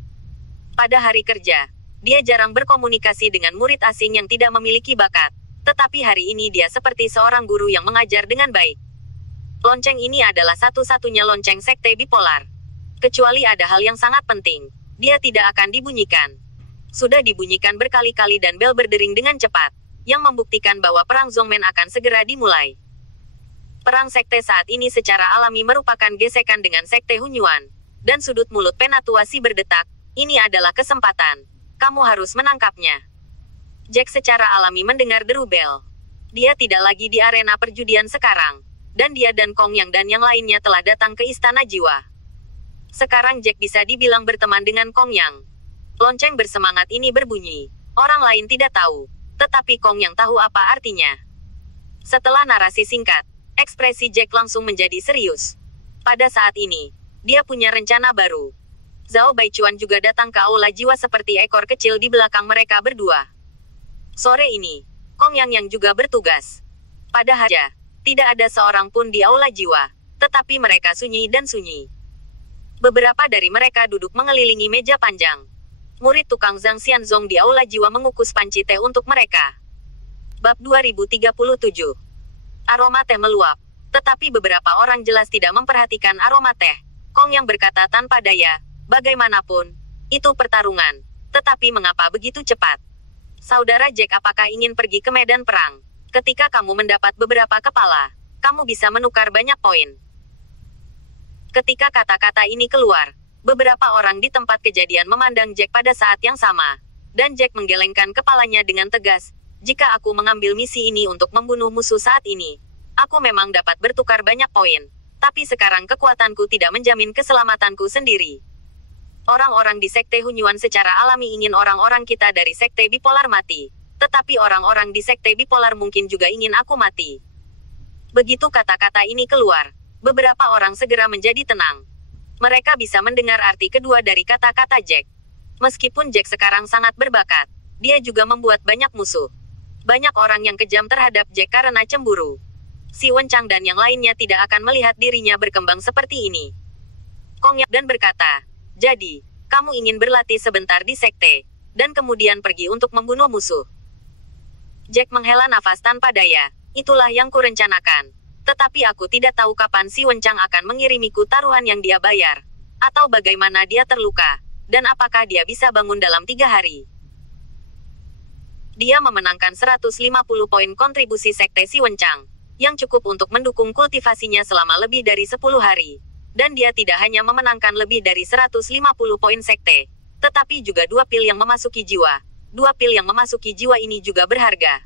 Pada hari kerja, dia jarang berkomunikasi dengan murid asing yang tidak memiliki bakat. Tetapi hari ini dia seperti seorang guru yang mengajar dengan baik. Lonceng ini adalah satu-satunya lonceng sekte bipolar. Kecuali ada hal yang sangat penting, dia tidak akan dibunyikan. Sudah dibunyikan berkali-kali dan bel berdering dengan cepat, yang membuktikan bahwa perang Zongmen akan segera dimulai. Perang sekte saat ini secara alami merupakan gesekan dengan sekte Hunyuan, dan sudut mulut Penatua Si berdetak, ini adalah kesempatan. Kamu harus menangkapnya. Jack secara alami mendengar deru bel. Dia tidak lagi di arena perjudian sekarang. Dan dia dan Kong Yang dan yang lainnya telah datang ke Istana Jiwa. Sekarang Jack bisa dibilang berteman dengan Kong Yang. Lonceng bersemangat ini berbunyi. Orang lain tidak tahu. Tetapi Kong Yang tahu apa artinya. Setelah narasi singkat, ekspresi Jack langsung menjadi serius. Pada saat ini, dia punya rencana baru. Zhao Baichuan juga datang ke Aula Jiwa seperti ekor kecil di belakang mereka berdua. Sore ini, Kong Yang juga bertugas. Pada hari tidak ada seorang pun di Aula Jiwa, tetapi mereka sunyi dan sunyi. Beberapa dari mereka duduk mengelilingi meja panjang. Murid tukang Zhang Xianzong di aula jiwa mengukus panci teh untuk mereka. Bab 2037. Aroma teh meluap. Tetapi beberapa orang jelas tidak memperhatikan aroma teh. Kong yang berkata tanpa daya, bagaimanapun, itu pertarungan. Tetapi mengapa begitu cepat? Saudara Jack, apakah ingin pergi ke medan perang? Ketika kamu mendapat beberapa kepala, kamu bisa menukar banyak poin. Ketika kata-kata ini keluar, beberapa orang di tempat kejadian memandang Jack pada saat yang sama. Dan Jack menggelengkan kepalanya dengan tegas. Jika aku mengambil misi ini untuk membunuh musuh saat ini, aku memang dapat bertukar banyak poin. Tapi sekarang kekuatanku tidak menjamin keselamatanku sendiri. Orang-orang di Sekte Hunyuan secara alami ingin orang-orang kita dari Sekte Bipolar mati. Tetapi orang-orang di Sekte Bipolar mungkin juga ingin aku mati. Begitu kata-kata ini keluar, beberapa orang segera menjadi tenang. Mereka bisa mendengar arti kedua dari kata-kata Jack. Meskipun Jack sekarang sangat berbakat, dia juga membuat banyak musuh. Banyak orang yang kejam terhadap Jack karena cemburu. Si Wenchang dan yang lainnya tidak akan melihat dirinya berkembang seperti ini. Kong Yak dan berkata, jadi, kamu ingin berlatih sebentar di sekte, dan kemudian pergi untuk membunuh musuh. Jack menghela nafas tanpa daya. Itulah yang kurencanakan. Tetapi aku tidak tahu kapan si Wenchang akan mengirimiku taruhan yang dia bayar. Atau bagaimana dia terluka. Dan apakah dia bisa bangun dalam 3 hari. Dia memenangkan 150 poin kontribusi sekte si Wenchang. Yang cukup untuk mendukung kultivasinya selama lebih dari 10 hari. Dan dia tidak hanya memenangkan lebih dari 150 poin sekte. Tetapi juga 2 pil yang memasuki jiwa. 2 pil yang memasuki jiwa ini juga berharga.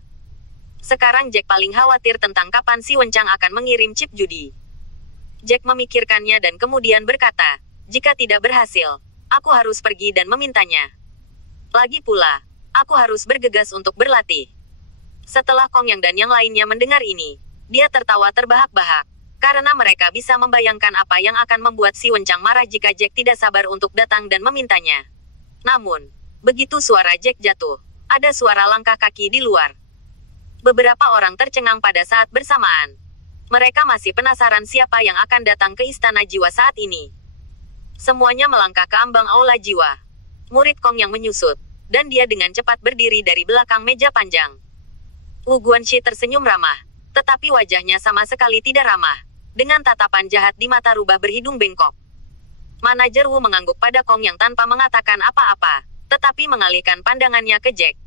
Sekarang Jack paling khawatir tentang kapan si Wenchang akan mengirim chip judi. Jack memikirkannya dan kemudian berkata, jika tidak berhasil, aku harus pergi dan memintanya. Lagi pula, aku harus bergegas untuk berlatih. Setelah Kong Yang dan yang lainnya mendengar ini, dia tertawa terbahak-bahak, karena mereka bisa membayangkan apa yang akan membuat si Wenchang marah jika Jack tidak sabar untuk datang dan memintanya. Namun, begitu suara Jack jatuh, ada suara langkah kaki di luar. Beberapa orang tercengang pada saat bersamaan. Mereka masih penasaran siapa yang akan datang ke istana jiwa saat ini. Semuanya melangkah ke ambang aula jiwa. Murid Kong yang menyusut, dan dia dengan cepat berdiri dari belakang meja panjang. Wu Guanxi tersenyum ramah, tetapi wajahnya sama sekali tidak ramah. Dengan tatapan jahat di mata rubah berhidung bengkok. Manajer Wu mengangguk pada Kong yang tanpa mengatakan apa-apa, tetapi mengalihkan pandangannya ke Jack.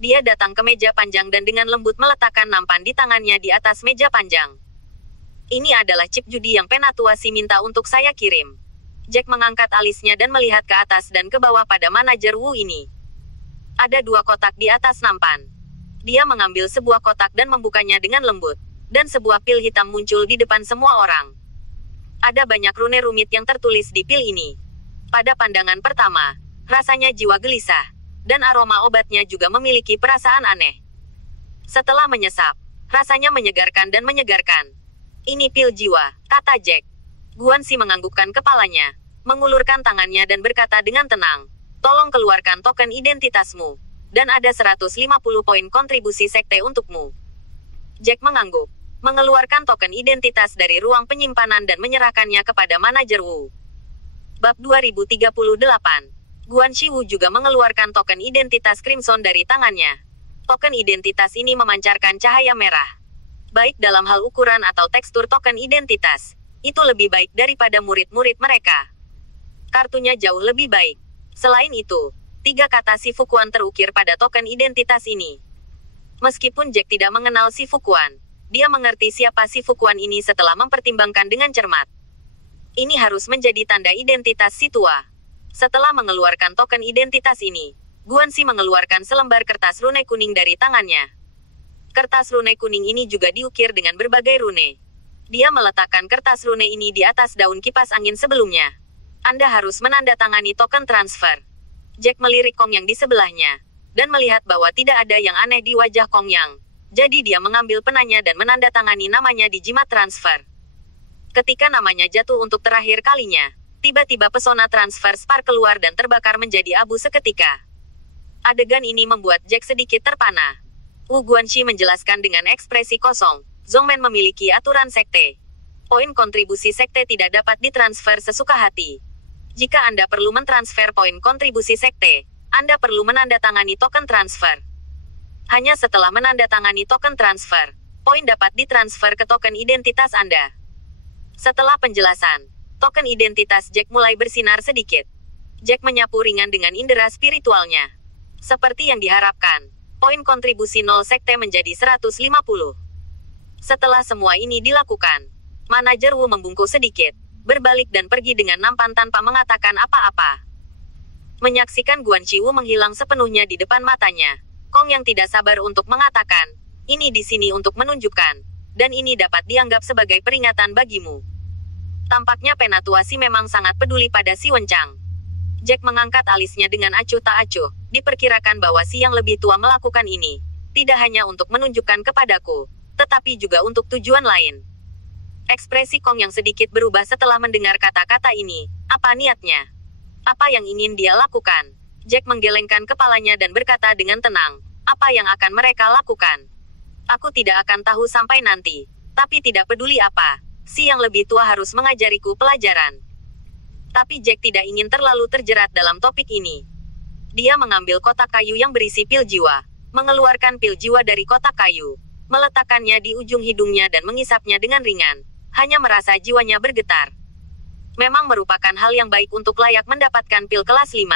Dia datang ke meja panjang dan dengan lembut meletakkan nampan di tangannya di atas meja panjang. Ini adalah chip judi yang Penatuasi minta untuk saya kirim. Jack mengangkat alisnya dan melihat ke atas dan ke bawah pada manajer Wu ini. Ada 2 kotak di atas nampan. Dia mengambil sebuah kotak dan membukanya dengan lembut. Dan sebuah pil hitam muncul di depan semua orang. Ada banyak rune rumit yang tertulis di pil ini. Pada pandangan pertama, rasanya jiwa gelisah. Dan aroma obatnya juga memiliki perasaan aneh. Setelah menyesap, rasanya menyegarkan dan menyegarkan. Ini pil jiwa, kata Jack. Guanxi menganggukkan kepalanya, mengulurkan tangannya dan berkata dengan tenang, tolong keluarkan token identitasmu. Dan ada 150 poin kontribusi sekte untukmu. Jack mengangguk, mengeluarkan token identitas dari ruang penyimpanan dan menyerahkannya kepada manajer Wu. Bab 2038. Guanxi Wu juga mengeluarkan token identitas Crimson dari tangannya. Token identitas ini memancarkan cahaya merah. Baik dalam hal ukuran atau tekstur token identitas, itu lebih baik daripada murid-murid mereka. Kartunya jauh lebih baik. Selain itu, 3 kata Si Fuquan terukir pada token identitas ini. Meskipun Jack tidak mengenal Si Fuquan, dia mengerti siapa Si Fuquan ini setelah mempertimbangkan dengan cermat. Ini harus menjadi tanda identitas si tua. Setelah mengeluarkan token identitas ini, Guanxi mengeluarkan selembar kertas rune kuning dari tangannya. Kertas rune kuning ini juga diukir dengan berbagai rune. Dia meletakkan kertas rune ini di atas daun kipas angin sebelumnya. Anda harus menandatangani token transfer. Jack melirik Kong Yang di sebelahnya, dan melihat bahwa tidak ada yang aneh di wajah Kong Yang. Jadi dia mengambil penanya dan menandatangani namanya di jimat transfer. Ketika namanya jatuh untuk terakhir kalinya, tiba-tiba pesona transfer spark keluar dan terbakar menjadi abu seketika. Adegan ini membuat Jack sedikit terpana. Wu Guanxi menjelaskan dengan ekspresi kosong, Zongmen memiliki aturan sekte. Poin kontribusi sekte tidak dapat ditransfer sesuka hati. Jika Anda perlu mentransfer poin kontribusi sekte, Anda perlu menandatangani token transfer. Hanya setelah menandatangani token transfer, poin dapat ditransfer ke token identitas Anda. Setelah penjelasan, token identitas Jack mulai bersinar sedikit. Jack menyapu ringan dengan indera spiritualnya. Seperti yang diharapkan, poin kontribusi 0 sekte menjadi 150. Setelah semua ini dilakukan, manajer Wu membungkuk sedikit, berbalik dan pergi dengan nampan tanpa mengatakan apa-apa. Menyaksikan Guan Shiwu menghilang sepenuhnya di depan matanya, Kong yang tidak sabar untuk mengatakan, ini di sini untuk menunjukkan, dan ini dapat dianggap sebagai peringatan bagimu. Tampaknya Penatua Si memang sangat peduli pada Si Wencang. Jack mengangkat alisnya dengan acuh tak acuh, diperkirakan bahwa Si yang lebih tua melakukan ini, tidak hanya untuk menunjukkan kepadaku, tetapi juga untuk tujuan lain. Ekspresi Kong yang sedikit berubah setelah mendengar kata-kata ini, apa niatnya? Apa yang ingin dia lakukan? Jack menggelengkan kepalanya dan berkata dengan tenang, apa yang akan mereka lakukan? Aku tidak akan tahu sampai nanti. Tapi tidak peduli apa, Si yang lebih tua harus mengajariku pelajaran. Tapi Jack tidak ingin terlalu terjerat dalam topik ini. Dia mengambil kotak kayu yang berisi pil jiwa, mengeluarkan pil jiwa dari kotak kayu, meletakkannya di ujung hidungnya dan mengisapnya dengan ringan. Hanya merasa jiwanya bergetar. Memang merupakan hal yang baik untuk layak mendapatkan pil kelas 5.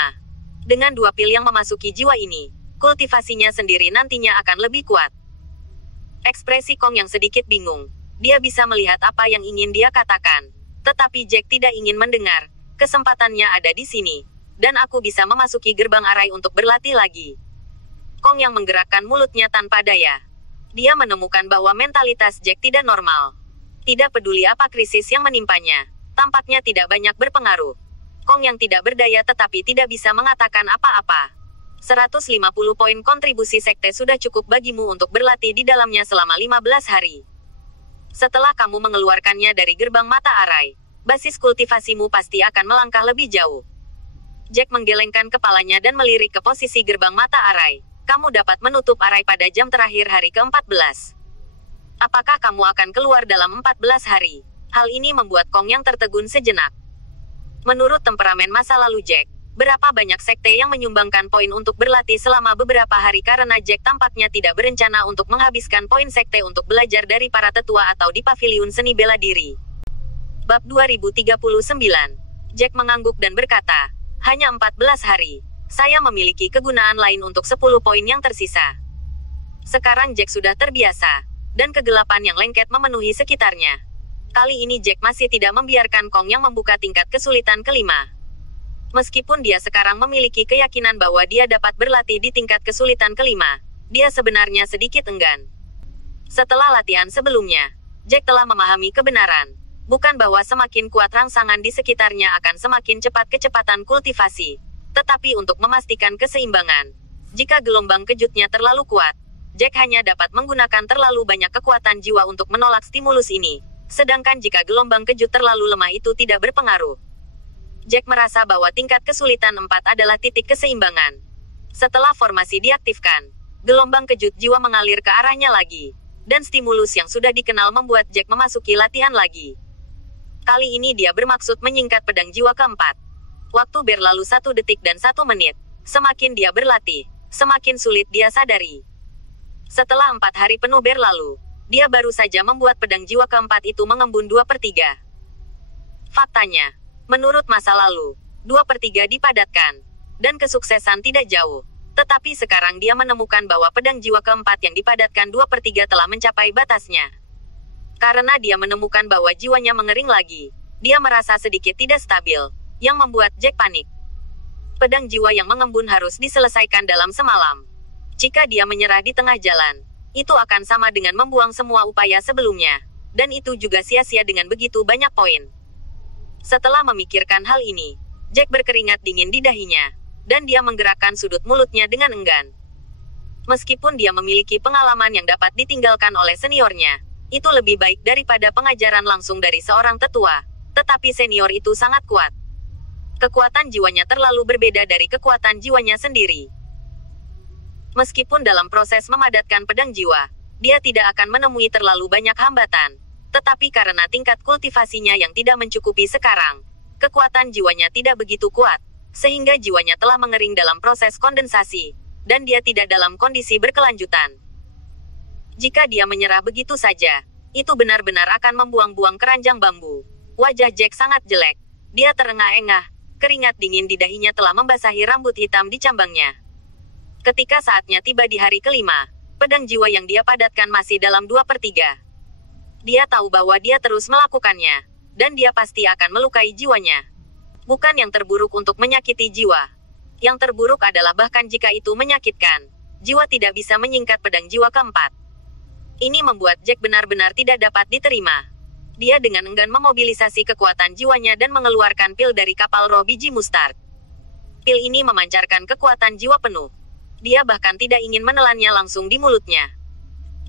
Dengan 2 pil yang memasuki jiwa ini, kultivasinya sendiri nantinya akan lebih kuat. Ekspresi Kong yang sedikit bingung. Dia bisa melihat apa yang ingin dia katakan. Tetapi Jack tidak ingin mendengar. Kesempatannya ada di sini. Dan aku bisa memasuki gerbang arai untuk berlatih lagi. Kong yang menggerakkan mulutnya tanpa daya. Dia menemukan bahwa mentalitas Jack tidak normal. Tidak peduli apa krisis yang menimpanya. Tampaknya tidak banyak berpengaruh. Kong yang tidak berdaya tetapi tidak bisa mengatakan apa-apa. 150 poin kontribusi sekte sudah cukup bagimu untuk berlatih di dalamnya selama 15 hari. Setelah kamu mengeluarkannya dari gerbang mata arai, basis kultivasimu pasti akan melangkah lebih jauh. Jack menggelengkan kepalanya dan melirik ke posisi gerbang mata arai. Kamu dapat menutup arai pada jam terakhir hari ke-14. Apakah kamu akan keluar dalam 14 hari? Hal ini membuat Kong yang tertegun sejenak. Menurut temperamen masa lalu Jack, berapa banyak sekte yang menyumbangkan poin untuk berlatih selama beberapa hari karena Jack tampaknya tidak berencana untuk menghabiskan poin sekte untuk belajar dari para tetua atau di paviliun seni bela diri. Bab 2039. Jack mengangguk dan berkata, hanya 14 hari. Saya memiliki kegunaan lain untuk 10 poin yang tersisa. Sekarang Jack sudah terbiasa, dan kegelapan yang lengket memenuhi sekitarnya. Kali ini Jack masih tidak membiarkan Kong yang membuka tingkat kesulitan kelima. Meskipun dia sekarang memiliki keyakinan bahwa dia dapat berlatih di tingkat kesulitan kelima, dia sebenarnya sedikit enggan. Setelah latihan sebelumnya, Jack telah memahami kebenaran, bukan bahwa semakin kuat rangsangan di sekitarnya akan semakin cepat kecepatan kultivasi, tetapi untuk memastikan keseimbangan. Jika gelombang kejutnya terlalu kuat, Jack hanya dapat menggunakan terlalu banyak kekuatan jiwa untuk menolak stimulus ini. Sedangkan jika gelombang kejut terlalu lemah itu tidak berpengaruh. Jack merasa bahwa tingkat kesulitan 4 adalah titik keseimbangan. Setelah formasi diaktifkan, gelombang kejut jiwa mengalir ke arahnya lagi. Dan stimulus yang sudah dikenal membuat Jack memasuki latihan lagi. Kali ini dia bermaksud menyingkat pedang jiwa keempat. Waktu berlalu 1 detik dan 1 menit. Semakin dia berlatih, semakin sulit dia sadari. Setelah 4 hari penuh berlalu, dia baru saja membuat pedang jiwa keempat itu mengembun 2/3. Faktanya, menurut masa lalu, 2/3 dipadatkan, dan kesuksesan tidak jauh. Tetapi sekarang dia menemukan bahwa pedang jiwa keempat yang dipadatkan 2/3 telah mencapai batasnya. Karena dia menemukan bahwa jiwanya mengering lagi, dia merasa sedikit tidak stabil, yang membuat Jack panik. Pedang jiwa yang mengembun harus diselesaikan dalam semalam. Jika dia menyerah di tengah jalan, itu akan sama dengan membuang semua upaya sebelumnya. Dan itu juga sia-sia dengan begitu banyak poin. Setelah memikirkan hal ini, Jack berkeringat dingin di dahinya. Dan dia menggerakkan sudut mulutnya dengan enggan. Meskipun dia memiliki pengalaman yang dapat ditinggalkan oleh seniornya, itu lebih baik daripada pengajaran langsung dari seorang tetua. Tetapi senior itu sangat kuat. Kekuatan jiwanya terlalu berbeda dari kekuatan jiwanya sendiri. Meskipun dalam proses memadatkan pedang jiwa, dia tidak akan menemui terlalu banyak hambatan. Tetapi karena tingkat kultivasinya yang tidak mencukupi sekarang, kekuatan jiwanya tidak begitu kuat, sehingga jiwanya telah mengering dalam proses kondensasi, dan dia tidak dalam kondisi berkelanjutan. Jika dia menyerah begitu saja, itu benar-benar akan membuang-buang keranjang bambu. Wajah Jack sangat jelek. Dia terengah-engah, keringat dingin di dahinya telah membasahi rambut hitam di cambangnya. Ketika saatnya tiba di hari kelima, pedang jiwa yang dia padatkan masih dalam 2/3. Dia tahu bahwa dia terus melakukannya, dan dia pasti akan melukai jiwanya. Bukan yang terburuk untuk menyakiti jiwa. Yang terburuk adalah bahkan jika itu menyakitkan, jiwa tidak bisa menyingkat pedang jiwa keempat. Ini membuat Jack benar-benar tidak dapat diterima. Dia dengan enggan memobilisasi kekuatan jiwanya dan mengeluarkan pil dari kapal roh biji mustard. Pil ini memancarkan kekuatan jiwa penuh. Dia bahkan tidak ingin menelannya langsung di mulutnya.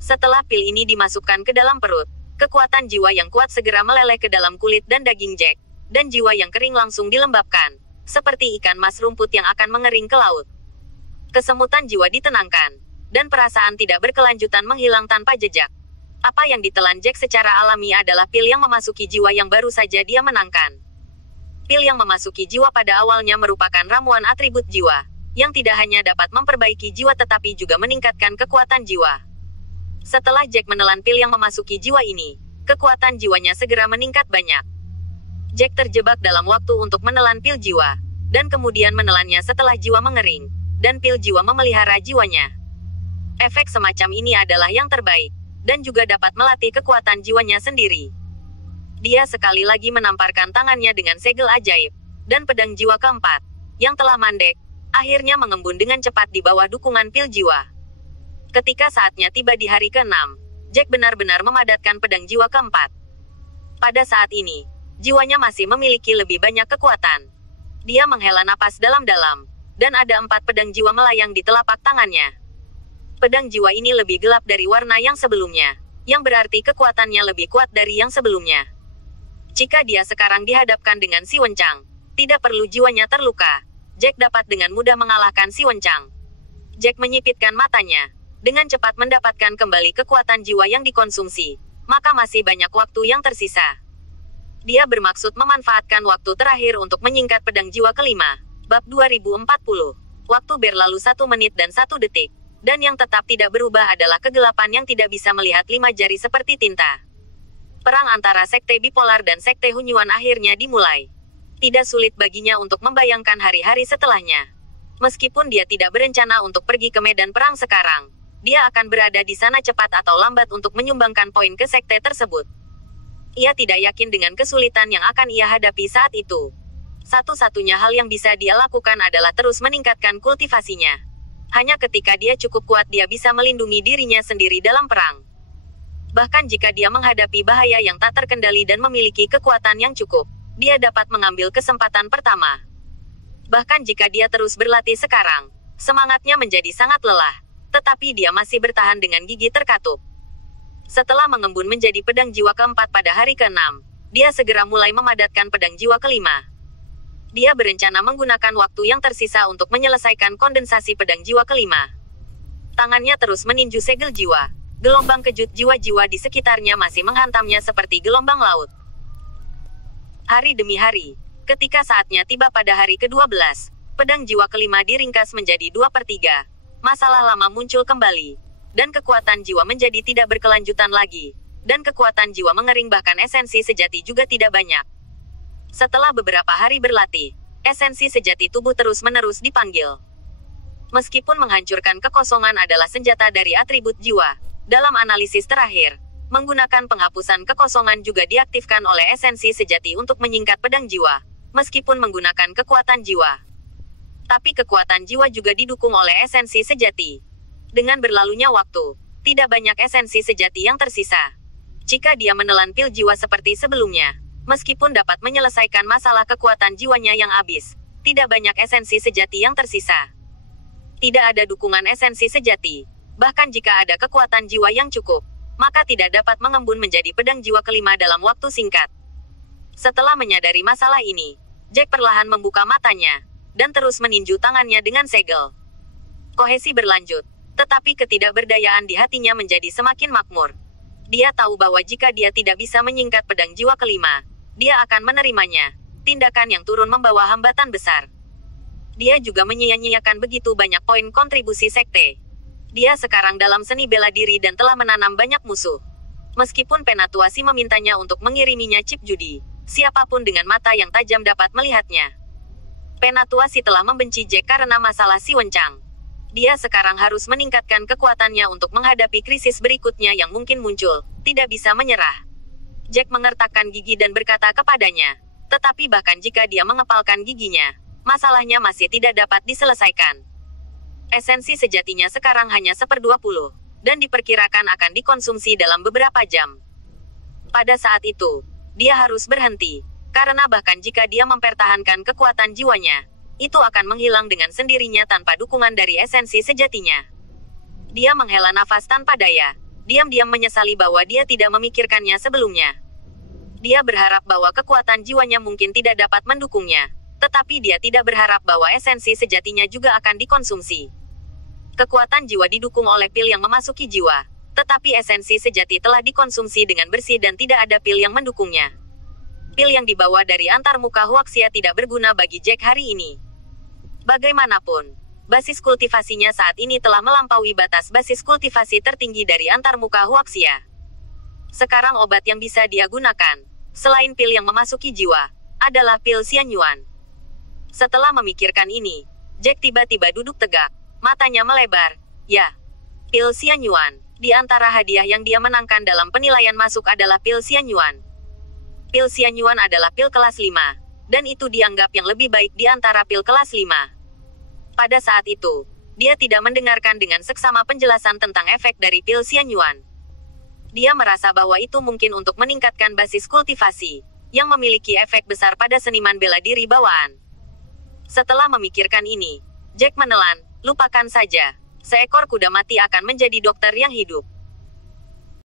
Setelah pil ini dimasukkan ke dalam perut, kekuatan jiwa yang kuat segera meleleh ke dalam kulit dan daging Jack, dan jiwa yang kering langsung dilembabkan, seperti ikan mas rumput yang akan mengering ke laut. Kesemutan jiwa ditenangkan, dan perasaan tidak berkelanjutan menghilang tanpa jejak. Apa yang ditelan Jack secara alami adalah pil yang memasuki jiwa yang baru saja dia menangkan. Pil yang memasuki jiwa pada awalnya merupakan ramuan atribut jiwa, yang tidak hanya dapat memperbaiki jiwa tetapi juga meningkatkan kekuatan jiwa. Setelah Jack menelan pil yang memasuki jiwa ini, kekuatan jiwanya segera meningkat banyak. Jack terjebak dalam waktu untuk menelan pil jiwa, dan kemudian menelannya setelah jiwa mengering, dan pil jiwa memelihara jiwanya. Efek semacam ini adalah yang terbaik, dan juga dapat melatih kekuatan jiwanya sendiri. Dia sekali lagi menamparkan tangannya dengan segel ajaib, dan pedang jiwa keempat, yang telah mandek, akhirnya mengembun dengan cepat di bawah dukungan pil jiwa. Ketika saatnya tiba di hari ke-6, Jack benar-benar memadatkan pedang jiwa keempat. Pada saat ini, jiwanya masih memiliki lebih banyak kekuatan. Dia menghela napas dalam-dalam, dan ada 4 pedang jiwa melayang di telapak tangannya. Pedang jiwa ini lebih gelap dari warna yang sebelumnya, yang berarti kekuatannya lebih kuat dari yang sebelumnya. Jika dia sekarang dihadapkan dengan si Wencang, tidak perlu jiwanya terluka, Jack dapat dengan mudah mengalahkan si Wencang. Jack menyipitkan matanya, dengan cepat mendapatkan kembali kekuatan jiwa yang dikonsumsi, maka masih banyak waktu yang tersisa. Dia bermaksud memanfaatkan waktu terakhir untuk menyingkat pedang jiwa kelima. Bab 2040. Waktu berlalu 1 menit dan 1 detik. Dan yang tetap tidak berubah adalah kegelapan yang tidak bisa melihat 5 jari seperti tinta. Perang antara sekte bipolar dan sekte Hunyuan akhirnya dimulai. Tidak sulit baginya untuk membayangkan hari-hari setelahnya. Meskipun dia tidak berencana untuk pergi ke medan perang sekarang, dia akan berada di sana cepat atau lambat untuk menyumbangkan poin ke sekte tersebut. Ia tidak yakin dengan kesulitan yang akan ia hadapi saat itu. Satu-satunya hal yang bisa dia lakukan adalah terus meningkatkan kultivasinya. Hanya ketika dia cukup kuat dia bisa melindungi dirinya sendiri dalam perang. Bahkan jika dia menghadapi bahaya yang tak terkendali dan memiliki kekuatan yang cukup, dia dapat mengambil kesempatan pertama. Bahkan jika dia terus berlatih sekarang, semangatnya menjadi sangat lelah, tetapi dia masih bertahan dengan gigi terkatup. Setelah mengembun menjadi pedang jiwa keempat pada hari ke-6, dia segera mulai memadatkan pedang jiwa kelima. Dia berencana menggunakan waktu yang tersisa untuk menyelesaikan kondensasi pedang jiwa kelima. Tangannya terus meninju segel jiwa. Gelombang kejut jiwa-jiwa di sekitarnya masih menghantamnya seperti gelombang laut. Hari demi hari, ketika saatnya tiba pada hari ke-12, pedang jiwa kelima diringkas menjadi 2/3. Masalah lama muncul kembali, dan kekuatan jiwa menjadi tidak berkelanjutan lagi, dan kekuatan jiwa mengering bahkan esensi sejati juga tidak banyak. Setelah beberapa hari berlatih, esensi sejati tubuh terus-menerus dipanggil. Meskipun menghancurkan kekosongan adalah senjata dari atribut jiwa, dalam analisis terakhir, menggunakan penghapusan kekosongan juga diaktifkan oleh esensi sejati untuk menyingkat pedang jiwa, meskipun menggunakan kekuatan jiwa. Tapi kekuatan jiwa juga didukung oleh esensi sejati. Dengan berlalunya waktu, tidak banyak esensi sejati yang tersisa. Jika dia menelan pil jiwa seperti sebelumnya, meskipun dapat menyelesaikan masalah kekuatan jiwanya yang habis, tidak banyak esensi sejati yang tersisa. Tidak ada dukungan esensi sejati. Bahkan jika ada kekuatan jiwa yang cukup, maka tidak dapat mengembun menjadi pedang jiwa kelima dalam waktu singkat. Setelah menyadari masalah ini, Jack perlahan membuka matanya, dan terus meninju tangannya dengan segel. Kohesi berlanjut, tetapi ketidakberdayaan di hatinya menjadi semakin makmur. Dia tahu bahwa jika dia tidak bisa menyingkat pedang jiwa kelima, dia akan menerimanya. Tindakan yang turun membawa hambatan besar. Dia juga menyia-nyiakan begitu banyak poin kontribusi sekte. Dia sekarang dalam seni bela diri dan telah menanam banyak musuh. Meskipun Penatuasi memintanya untuk mengiriminya chip judi, siapapun dengan mata yang tajam dapat melihatnya. Penatuasi telah membenci Jack karena masalah si Wencang. Dia sekarang harus meningkatkan kekuatannya untuk menghadapi krisis berikutnya yang mungkin muncul. Tidak bisa menyerah. Jack mengertakkan gigi dan berkata kepadanya. Tetapi bahkan jika dia mengepalkan giginya, masalahnya masih tidak dapat diselesaikan. Esensi sejatinya sekarang hanya 1/20. Dan diperkirakan akan dikonsumsi dalam beberapa jam. Pada saat itu, dia harus berhenti, karena bahkan jika dia mempertahankan kekuatan jiwanya, itu akan menghilang dengan sendirinya tanpa dukungan dari esensi sejatinya. Dia menghela nafas tanpa daya, diam-diam menyesali bahwa dia tidak memikirkannya sebelumnya. Dia berharap bahwa kekuatan jiwanya mungkin tidak dapat mendukungnya, tetapi dia tidak berharap bahwa esensi sejatinya juga akan dikonsumsi. Kekuatan jiwa didukung oleh pil yang memasuki jiwa, tetapi esensi sejati telah dikonsumsi dengan bersih dan tidak ada pil yang mendukungnya. Pil yang dibawa dari antarmuka Huaxia tidak berguna bagi Jack hari ini. Bagaimanapun, basis kultivasinya saat ini telah melampaui batas basis kultivasi tertinggi dari antarmuka Huaxia. Sekarang obat yang bisa dia gunakan, selain pil yang memasuki jiwa, adalah pil Xianyuan. Setelah memikirkan ini, Jack tiba-tiba duduk tegak. Matanya melebar. Ya, pil Xianyuan. Di antara hadiah yang dia menangkan dalam penilaian masuk adalah pil Xianyuan. Pil Xianyuan adalah pil kelas 5, dan itu dianggap yang lebih baik di antara pil kelas 5. Pada saat itu, dia tidak mendengarkan dengan seksama penjelasan tentang efek dari pil Xianyuan. Dia merasa bahwa itu mungkin untuk meningkatkan basis kultivasi, yang memiliki efek besar pada seniman bela diri bawaan. Setelah memikirkan ini, Jack menelan. Lupakan saja. Seekor kuda mati akan menjadi dokter yang hidup.